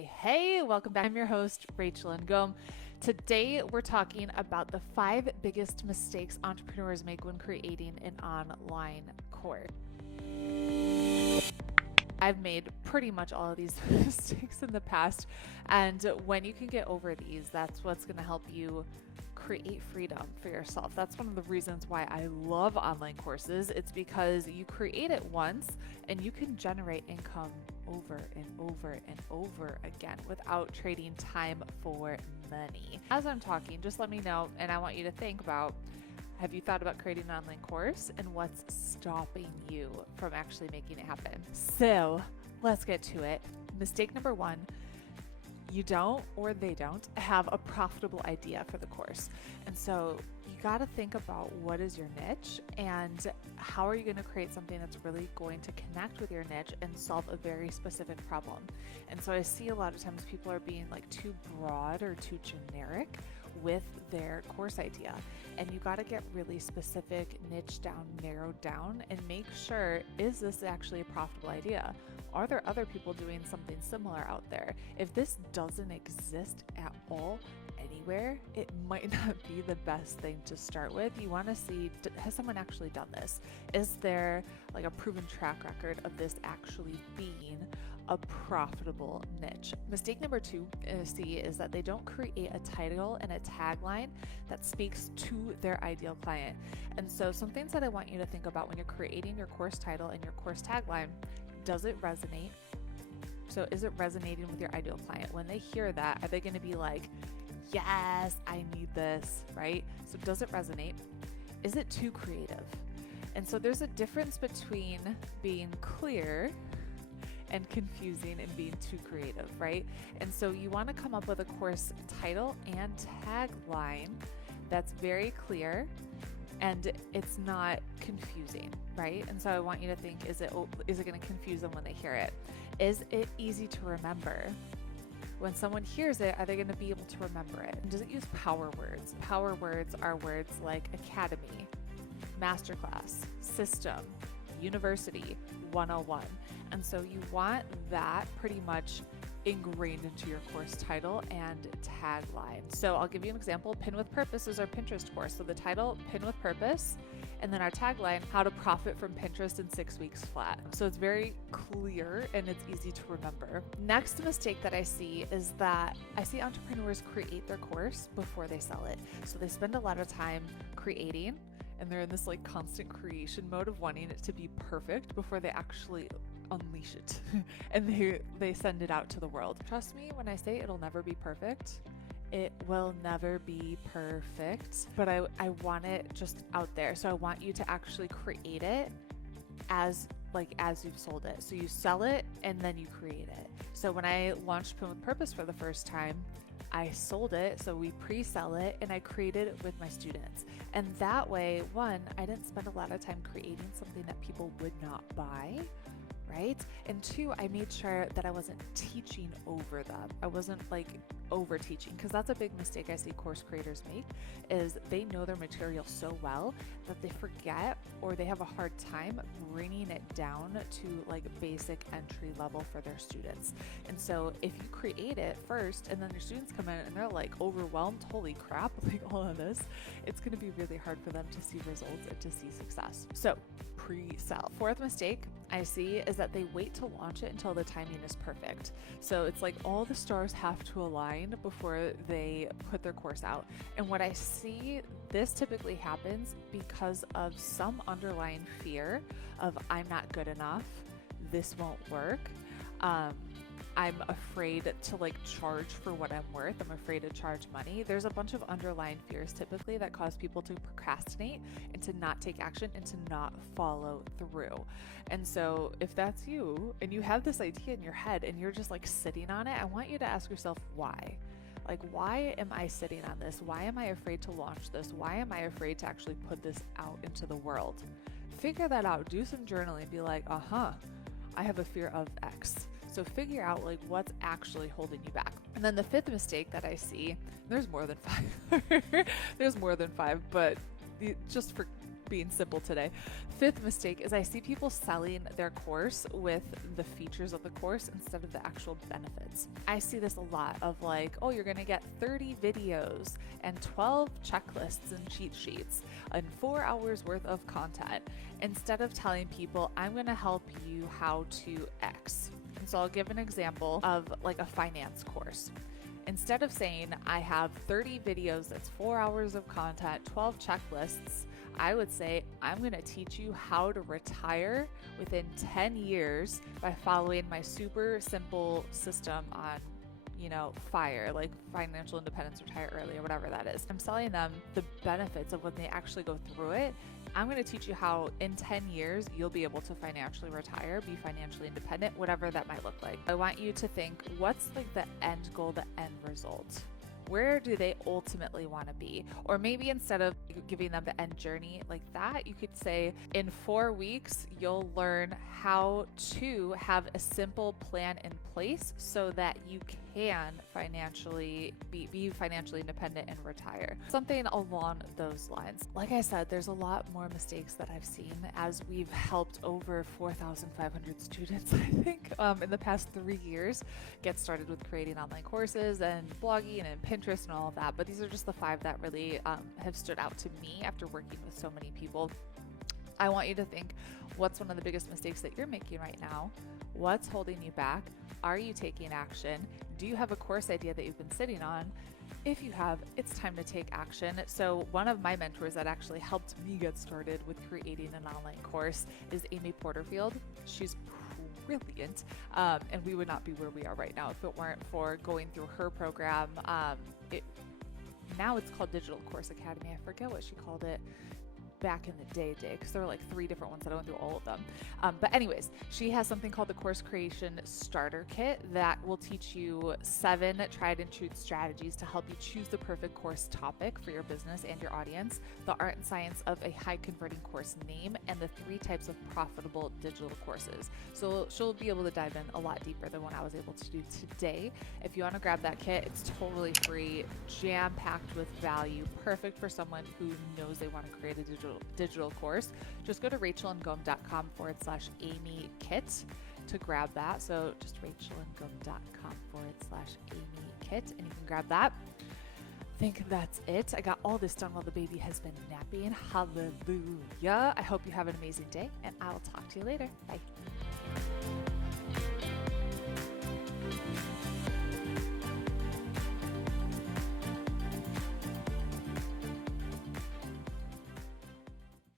Hey, welcome back. I'm your host, Rachel Ngom. Today, we're talking about the 5 biggest mistakes entrepreneurs make when creating an online course. I've made pretty much all of these mistakes in the past, and when you can get over these, that's what's going to help you create freedom for yourself. That's one of the reasons why I love online courses. It's because you create it once and you can generate income over and over and over again without trading time for money. As I'm talking, just let me know, and I want you to think about, have you thought about creating an online course and what's stopping you from actually making it happen? So let's get to it. Mistake number 1, you don't, or they don't, have a profitable idea for the course. And so you got to think about what is your niche and how are you going to create something that's really going to connect with your niche and solve a very specific problem. And so I see a lot of times people are being like too broad or too generic with their course idea. And you got to get really specific, niche down, narrowed down, and make sure, is this actually a profitable idea? Are there other people doing something similar out there? If this doesn't exist at all anywhere, it might not be the best thing to start with. You want to see, has someone actually done this? Is there like a proven track record of this actually being a profitable niche? Mistake number 2 is that they don't create a title and a tagline that speaks to their ideal client. And so some things that I want you to think about when you're creating your course title and your course tagline: does it resonate? So is it resonating with your ideal client? When they hear that, are they going to be like, yes, I need this, right? So does it resonate? Is it too creative? And so there's a difference between being clear and confusing and being too creative, right? And so you want to come up with a course title and tagline that's very clear and it's not confusing, right? And so I want you to think, is it going to confuse them when they hear it? Is it easy to remember? When someone hears it, are they going to be able to remember it? And does it use power words? Power words are words like academy, masterclass, system, university, 101. And so you want that pretty much ingrained into your course title and tagline. So I'll give you an example. Pin with Purpose is our Pinterest course. So the title, Pin with Purpose, and then our tagline, How to Profit from Pinterest in 6 weeks flat. So it's very clear and it's easy to remember. Next mistake that I see is that I see entrepreneurs create their course before they sell it. So they spend a lot of time creating, and they're in this like constant creation mode of wanting it to be perfect before they actually unleash it and they send it out to the world. Trust me when I say it'll never be perfect. It will never be perfect, but I want it just out there. So I want you to actually create it as you've sold it. So you sell it and then you create it. So when I launched Pin with Purpose for the first time, I sold it, so we pre-sell it, and I created it with my students. And that way, 1, I didn't spend a lot of time creating something that people would not buy, right? And 2, I made sure that I wasn't teaching over them. I wasn't like over teaching, because that's a big mistake I see course creators make, is they know their material so well that they forget, or they have a hard time bringing it down to like basic entry level for their students. And so if you create it first and then your students come in and they're like overwhelmed, holy crap, like all of this, it's going to be really hard for them to see results and to see success. So pre-sell. 4th mistake I see is that they wait to launch it until the timing is perfect. So it's like all the stars have to align before they put their course out. And what I see, this typically happens because of some underlying fear of, I'm not good enough, this won't work. I'm afraid to like charge for what I'm worth. I'm afraid to charge money. There's a bunch of underlying fears typically that cause people to procrastinate and to not take action and to not follow through. And so if that's you and you have this idea in your head and you're just like sitting on it, I want you to ask yourself why. Like, why am I sitting on this? Why am I afraid to launch this? Why am I afraid to actually put this out into the world? Figure that out. Do some journaling. Be like, I have a fear of X. So figure out like what's actually holding you back. And then the 5th mistake that I see, there's more than 5. There's more than 5, but just for being simple today. Fifth mistake is I see people selling their course with the features of the course instead of the actual benefits. I see this a lot of like, oh, you're going to get 30 videos and 12 checklists and cheat sheets and 4 hours worth of content, instead of telling people, I'm going to help you how to X. And so I'll give an example of like a finance course. Instead of saying I have 30 videos, that's 4 hours of content, 12 checklists, I would say I'm going to teach you how to retire within 10 years by following my super simple system on, FIRE, like financial independence, retire early, or whatever that is. I'm selling them the benefits of when they actually go through it. I'm going to teach you how in 10 years you'll be able to financially retire, be financially independent, whatever that might look like. I want you to think, what's like the end goal, the end result? Where do they ultimately want to be? Or maybe instead of giving them the end journey like that, you could say in 4 weeks, you'll learn how to have a simple plan in place so that you can financially be financially independent and retire. Something along those lines. Like I said, there's a lot more mistakes that I've seen as we've helped over 4,500 students, I think, in the past 3 years get started with creating online courses and blogging and Pinterest and all of that. But these are just the 5 that really have stood out to me after working with so many people. I want you to think, what's one of the biggest mistakes that you're making right now? What's holding you back? Are you taking action? Do you have a course idea that you've been sitting on? If you have, it's time to take action. So one of my mentors that actually helped me get started with creating an online course is Amy Porterfield. She's brilliant, and we would not be where we are right now if it weren't for going through her program. Now it's called Digital Course Academy. I forget what she called it back in the day, because there were like 3 different ones that I went through all of them. But anyways, she has something called the Course Creation Starter Kit that will teach you 7 tried and true strategies to help you choose the perfect course topic for your business and your audience, the art and science of a high converting course name, and the 3 types of profitable digital courses. So she'll be able to dive in a lot deeper than what I was able to do today. If you want to grab that kit, it's totally free, jam-packed with value, perfect for someone who knows they want to create a digital course. Just go to rachelandgom.com/Amy Kit to grab that. So just rachelandgom.com/Amy Kit, and you can grab that. I think that's it. I got all this done while the baby has been napping. Hallelujah. I hope you have an amazing day, and I'll talk to you later. Bye.